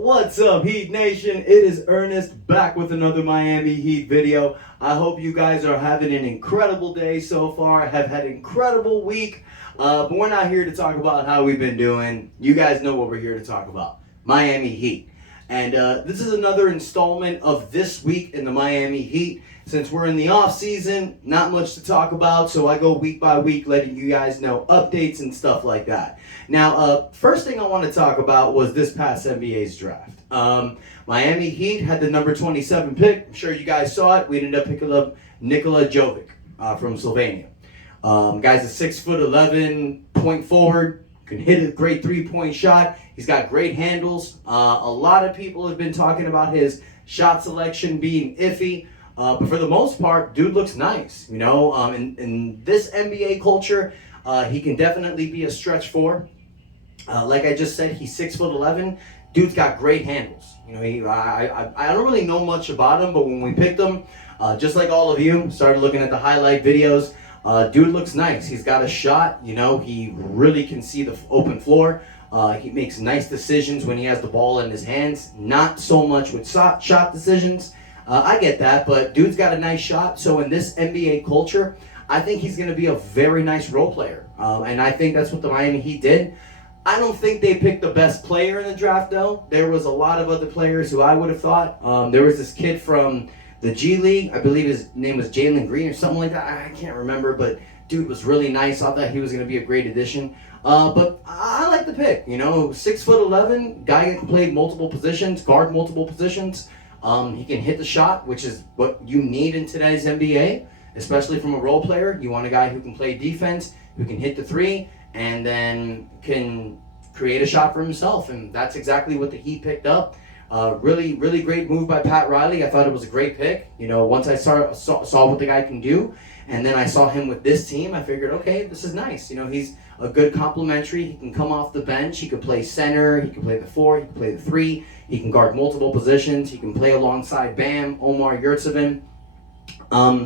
What's up, Heat Nation? It is Ernest back with another Miami Heat video. I hope you guys are having an incredible day so far, have had an incredible week, but we're not here to talk about how we've been doing. You guys know what we're here to talk about, Miami Heat. And this is another installment of This Week in the Miami Heat. Since we're in the off season, not much to talk about, so I go week by week letting you guys know updates and stuff like that. Now, first thing I want to talk about was this past NBA's draft. Miami Heat had the number 27 pick. I'm sure you guys saw it. We ended up picking up Nikola Jovic from Slovenia. Guy's a 6'11" point forward. Can hit a great three-point shot. He's got great handles. A lot of people have been talking about his shot selection being iffy. But for the most part, dude looks nice. You know, in this NBA culture, he can definitely be a stretch four. Like I just said, he's 6'11". Dude's got great handles. You know, I don't really know much about him, but when we picked him, just like all of you, started looking at the highlight videos. Dude looks nice. He's got a shot. You know, he really can see the open floor. He makes nice decisions when he has the ball in his hands. Not so much with shot decisions. I get that, but dude's got a nice shot. So in this NBA culture, I think he's going to be a very nice role player. And I think that's what the Miami Heat did. I don't think they picked the best player in the draft, though. There was a lot of other players who I would have thought. There was this kid from the G League. I believe his name was Jalen Green or something like that. I can't remember, but dude was really nice. I thought he was going to be a great addition. But I like the pick. You know, 6'11", guy can play multiple positions, guard multiple positions. He can hit the shot, which is what you need in today's NBA, especially from a role player. You want a guy who can play defense, who can hit the three, and then can create a shot for himself. And that's exactly what the Heat picked up. Really, really great move by Pat Riley. I thought it was a great pick. You know, once I saw what the guy can do, and then I saw him with this team, I figured, okay, this is nice. You know, he's a good complementary. He can come off the bench. He can play center. He can play the four. He can play the three. He can guard multiple positions. He can play alongside Bam, Omar Yurtseven.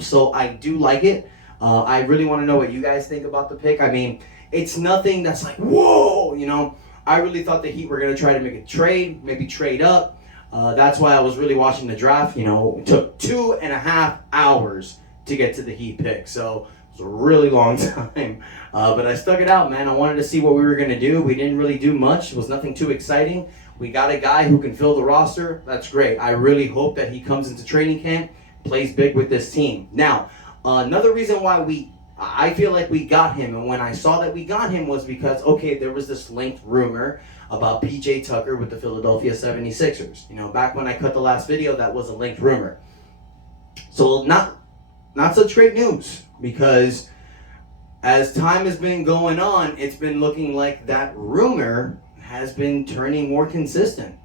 So I do like it. I really want to know what you guys think about the pick. I mean, it's nothing that's like, whoa, you know. I really thought the Heat were going to try to make a trade, maybe trade up. That's why I was really watching the draft. You know, it took 2.5 hours to get to the Heat pick. So it was a really long time. But I stuck it out, man. I wanted to see what we were going to do. We didn't really do much. It was nothing too exciting. We got a guy who can fill the roster. That's great. I really hope that he comes into training camp, plays big with this team. Now, another reason why I feel like we got him, and when I saw that we got him was because, okay, there was this linked rumor about P.J. Tucker with the Philadelphia 76ers. You know, back when I cut the last video, that was a linked rumor. So not such great news, because as time has been going on, it's been looking like that rumor has been turning more consistent.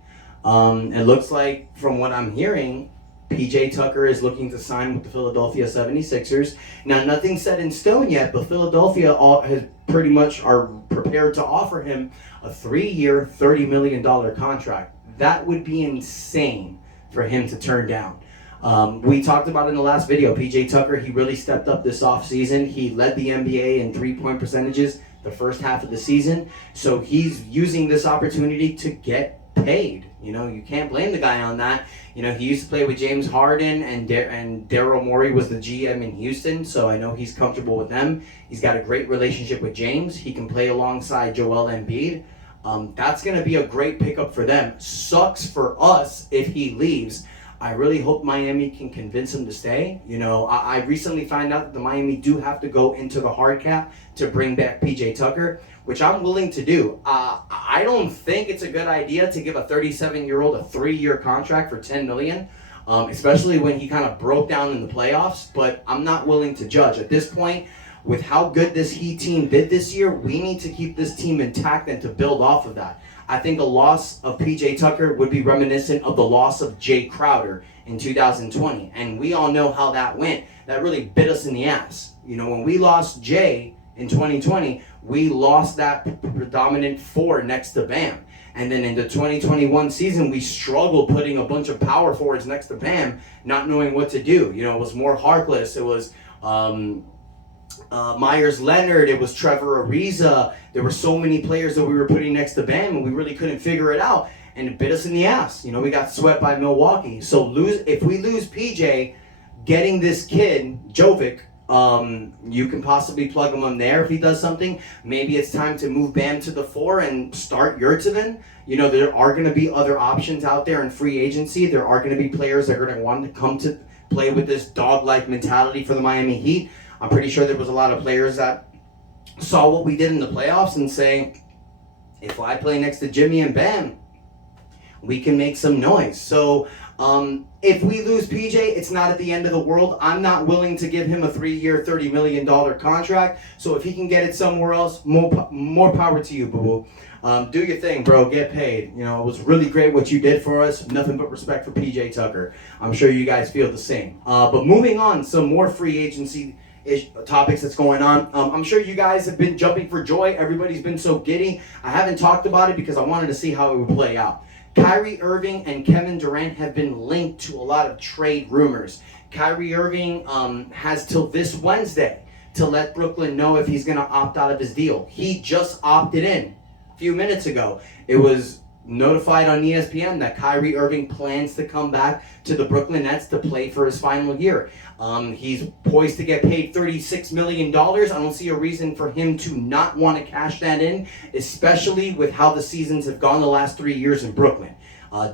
It looks like, from what I'm hearing, P.J. Tucker is looking to sign with the Philadelphia 76ers. Now, nothing's set in stone yet, but Philadelphia has pretty much are prepared to offer him a 3-year, $30 million contract. That would be insane for him to turn down. We talked about in the last video, P.J. Tucker, he really stepped up this offseason. He led the NBA in three-point percentages the first half of the season. So he's using this opportunity to get paid. You know, you can't blame the guy on that. You know, he used to play with James Harden, and Daryl Morey was the GM in Houston, so I know he's comfortable with them. He's got a great relationship with James. He can play alongside Joel Embiid. That's going to be a great pickup for them. Sucks for us if he leaves. I really hope Miami can convince him to stay. You know, I recently found out that the Miami do have to go into the hard cap to bring back P.J. Tucker, which I'm willing to do. I don't think it's a good idea to give a 37-year-old a 3-year contract for $10 million, especially when he kind of broke down in the playoffs, but I'm not willing to judge. At this point, with how good this Heat team did this year, we need to keep this team intact and to build off of that. I think a loss of P.J. Tucker would be reminiscent of the loss of Jay Crowder in 2020. And we all know how that went. That really bit us in the ass. You know, when we lost Jay in 2020, we lost that predominant four next to Bam. And then in the 2021 season, we struggled putting a bunch of power forwards next to Bam, not knowing what to do. You know, it was more Harkless. It was Myers Leonard, it was Trevor Ariza. There were so many players that we were putting next to Bam, and we really couldn't figure it out. and it bit us in the ass. You know, we got swept by Milwaukee. So if we lose PJ, getting this kid, Jovic, you can possibly plug him on there if he does something. Maybe it's time to move Bam to the 4 and start Yurtseven. You know, there are going to be other options out there in free agency. There are going to be players that are going to want to come to play with this dog-like mentality for the Miami Heat. I'm pretty sure there was a lot of players that saw what we did in the playoffs and say, if I play next to Jimmy and Bam, we can make some noise. So if we lose PJ, it's not at the end of the world. I'm not willing to give him a 3-year, $30 million contract. So if he can get it somewhere else, more power to you, boo-boo. Do your thing, bro. Get paid. You know, it was really great what you did for us. Nothing but respect for PJ Tucker. I'm sure you guys feel the same. But moving on, some more free agency topics that's going on. I'm sure you guys have been jumping for joy. Everybody's been so giddy. I haven't talked about it because I wanted to see how it would play out. Kyrie Irving and Kevin Durant have been linked to a lot of trade rumors. Kyrie Irving has till this Wednesday to let Brooklyn know if he's going to opt out of his deal. He just opted in a few minutes ago. It was notified on ESPN that Kyrie Irving plans to come back to the Brooklyn Nets to play for his final year. He's poised to get paid $36 million. I don't see a reason for him to not want to cash that in, especially with how the seasons have gone the last 3 years in Brooklyn.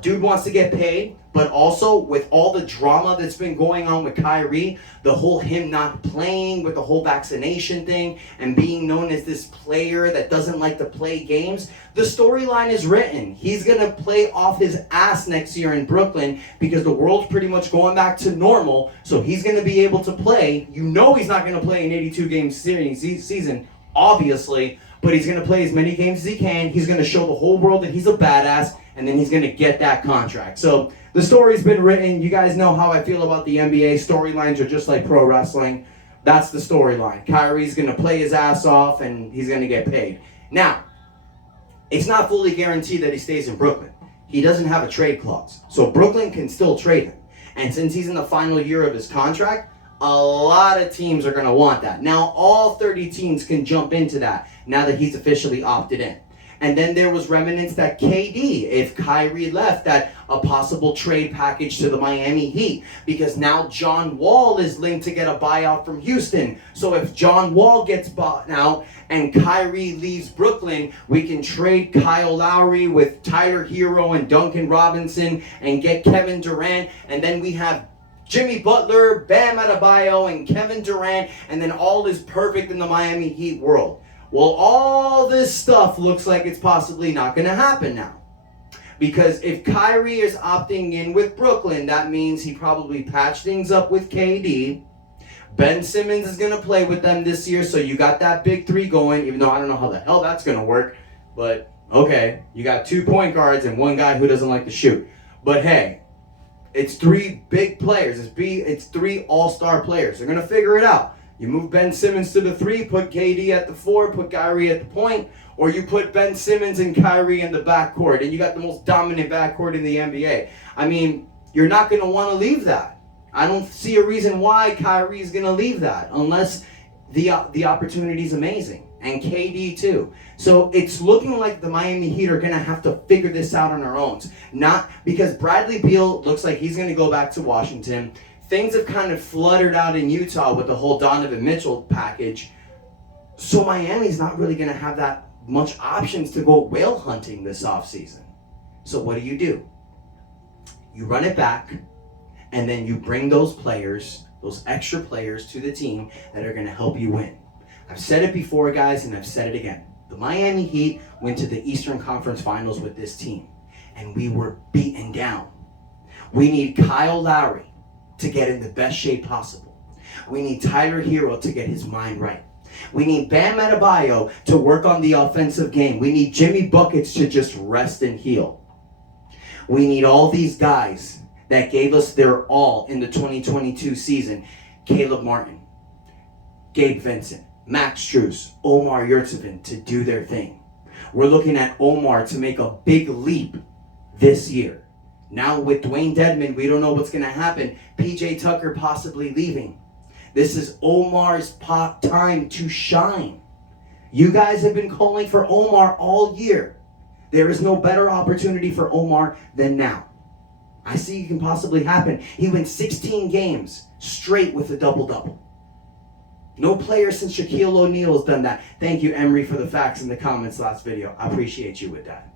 Dude wants to get paid, but also with all the drama that's been going on with Kyrie, the whole him not playing with the whole vaccination thing and being known as this player that doesn't like to play games, the storyline is written. He's going to play off his ass next year in Brooklyn because the world's pretty much going back to normal, so he's going to be able to play. You know he's not going to play an 82-game season, obviously, but he's going to play as many games as he can. He's going to show the whole world that he's a badass, and then he's going to get that contract. So the story's been written. You guys know how I feel about the NBA. Storylines are just like pro wrestling. That's the storyline. Kyrie's going to play his ass off, and he's going to get paid. Now, it's not fully guaranteed that he stays in Brooklyn. He doesn't have a trade clause. So Brooklyn can still trade him. And since he's in the final year of his contract, a lot of teams are going to want that. Now, all 30 teams can jump into that now that he's officially opted in. And then there was remnants that KD, if Kyrie left, that a possible trade package to the Miami Heat, because now John Wall is linked to get a buyout from Houston. So if John Wall gets bought out and Kyrie leaves Brooklyn, we can trade Kyle Lowry with Tyler Hero and Duncan Robinson and get Kevin Durant, and then we have Jimmy Butler, Bam Adebayo, and Kevin Durant, and then all is perfect in the Miami Heat world. Well, all this stuff looks like it's possibly not going to happen now. Because if Kyrie is opting in with Brooklyn, that means he probably patched things up with KD. Ben Simmons is going to play with them this year, so you got that big three going, even though I don't know how the hell that's going to work. But, okay, you got 2 point guards and one guy who doesn't like to shoot. But, hey, it's 3 big players. It's 3 all-star players. They're going to figure it out. You move Ben Simmons to the 3, put KD at the 4, put Kyrie at the point, or you put Ben Simmons and Kyrie in the backcourt, and you got the most dominant backcourt in the NBA. I mean, you're not going to want to leave that. I don't see a reason why Kyrie's going to leave that, unless the opportunity is amazing, and KD too. So it's looking like the Miami Heat are going to have to figure this out on their own. Not because Bradley Beal looks like he's going to go back to Washington. Things have kind of fluttered out in Utah with the whole Donovan Mitchell package. So Miami's not really going to have that much options to go whale hunting this offseason. So what do? You run it back, and then you bring those players, those extra players to the team that are going to help you win. I've said it before, guys, and I've said it again. The Miami Heat went to the Eastern Conference Finals with this team, and we were beaten down. We need Kyle Lowry to get in the best shape possible. We need Tyler Hero to get his mind right. We need Bam Adebayo to work on the offensive game. We need Jimmy Buckets to just rest and heal. We need all these guys that gave us their all in the 2022 season. Caleb Martin, Gabe Vincent, Max Strus, Omar Yurtseven to do their thing. We're looking at Omar to make a big leap this year. Now with Dwayne Dedmon, we don't know what's going to happen. PJ Tucker possibly leaving. This is Omar's time to shine. You guys have been calling for Omar all year. There is no better opportunity for Omar than now. I see it can possibly happen. He went 16 games straight with a double-double. No player since Shaquille O'Neal has done that. Thank you, Emery, for the facts in the comments last video. I appreciate you with that.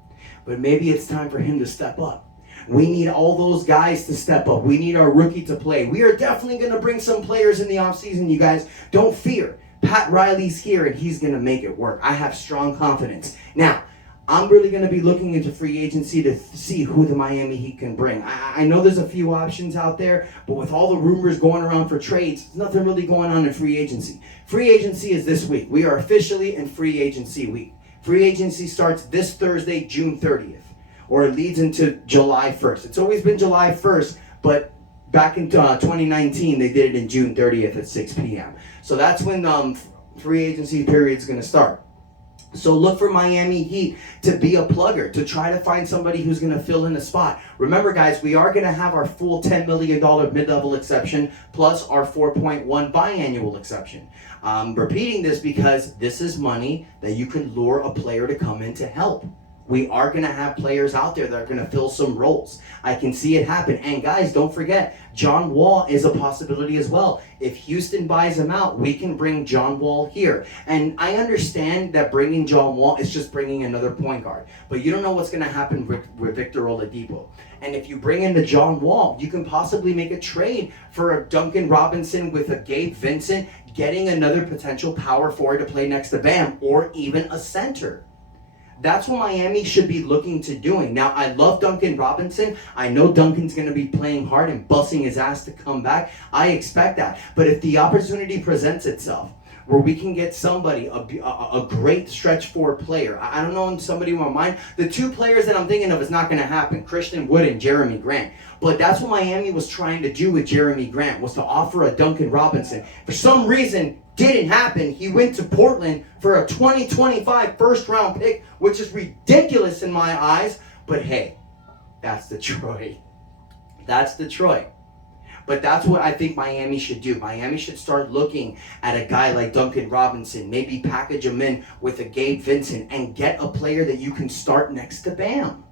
But maybe it's time for him to step up. We need all those guys to step up. We need our rookie to play. We are definitely going to bring some players in the offseason, you guys. Don't fear. Pat Riley's here, and he's going to make it work. I have strong confidence. Now, I'm really going to be looking into free agency to see who the Miami Heat can bring. I know there's a few options out there, but with all the rumors going around for trades, there's nothing really going on in free agency. Free agency is this week. We are officially in free agency week. Free agency starts this Thursday, June 30th, or it leads into July 1st. It's always been July 1st, but back in 2019, they did it in June 30th at 6 p.m. So that's when free agency period is going to start. So look for Miami Heat to be a plugger, to try to find somebody who's going to fill in a spot. Remember, guys, we are going to have our full $10 million mid-level exception plus our 4.1 biannual exception. I'm repeating this because this is money that you can lure a player to come in to help. We are going to have players out there that are going to fill some roles. I can see it happen. And guys, don't forget, John Wall is a possibility as well. If Houston buys him out, we can bring John Wall here. And I understand that bringing John Wall is just bringing another point guard. But you don't know what's going to happen with Victor Oladipo. And if you bring in the John Wall, you can possibly make a trade for a Duncan Robinson with a Gabe Vincent, getting another potential power forward to play next to Bam, or even a center. That's what Miami should be looking to doing. Now, I love Duncan Robinson. I know Duncan's going to be playing hard and busting his ass to come back. I expect that. But if the opportunity presents itself where we can get somebody, a great stretch four player, I don't know, somebody in my mind, the two players that I'm thinking of is not going to happen, Christian Wood and Jeremy Grant. But that's what Miami was trying to do with Jeremy Grant, was to offer a Duncan Robinson. For some reason, didn't happen. He went to Portland for a 2025 first-round pick, which is ridiculous in my eyes. But hey, that's Detroit. That's Detroit. But that's what I think Miami should do. Miami should start looking at a guy like Duncan Robinson, maybe package him in with a Gabe Vincent and get a player that you can start next to Bam.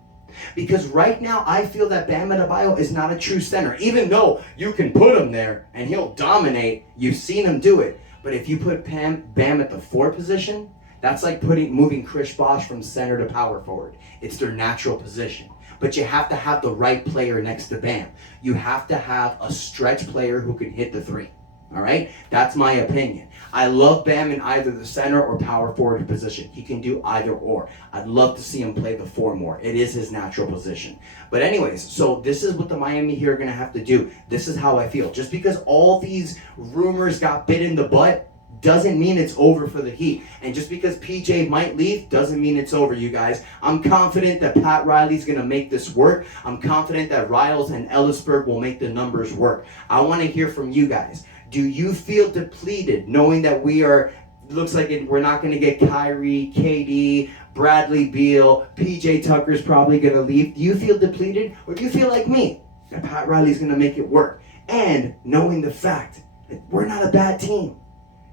Because right now, I feel that Bam Adebayo is not a true center. Even though you can put him there and he'll dominate, you've seen him do it. But if you put Bam at the 4 position, that's like moving Chris Bosh from center to power forward. It's their natural position. But you have to have the right player next to Bam. You have to have a stretch player who can hit the 3. All right? That's my opinion. I love Bam in either the center or power forward position. He can do either or. I'd love to see him play the 4 more. It is his natural position. But anyways, so this is what the Miami Heat are going to have to do. This is how I feel. Just because all these rumors got bit in the butt doesn't mean it's over for the Heat. And just because PJ might leave doesn't mean it's over, you guys. I'm confident that Pat Riley's going to make this work. I'm confident that Riles and Ellisberg will make the numbers work. I want to hear from you guys. Do you feel depleted knowing that we're not going to get Kyrie, KD, Bradley Beal, PJ Tucker's probably going to leave? Do you feel depleted, or do you feel like me, that Pat Riley's going to make it work? And knowing the fact that we're not a bad team.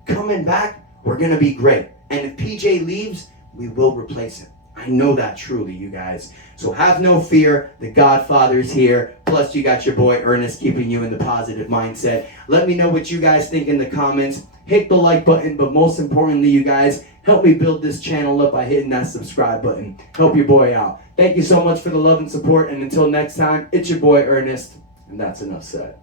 Coming back, we're going to be great. And if PJ leaves, we will replace him. I know that truly, you guys. So have no fear. The Godfather's here. Plus, you got your boy Ernest keeping you in the positive mindset. Let me know what you guys think in the comments. Hit the like button, but most importantly, you guys, help me build this channel up by hitting that subscribe button. Help your boy out. Thank you so much for the love and support. And until next time, it's your boy Ernest. And that's enough said.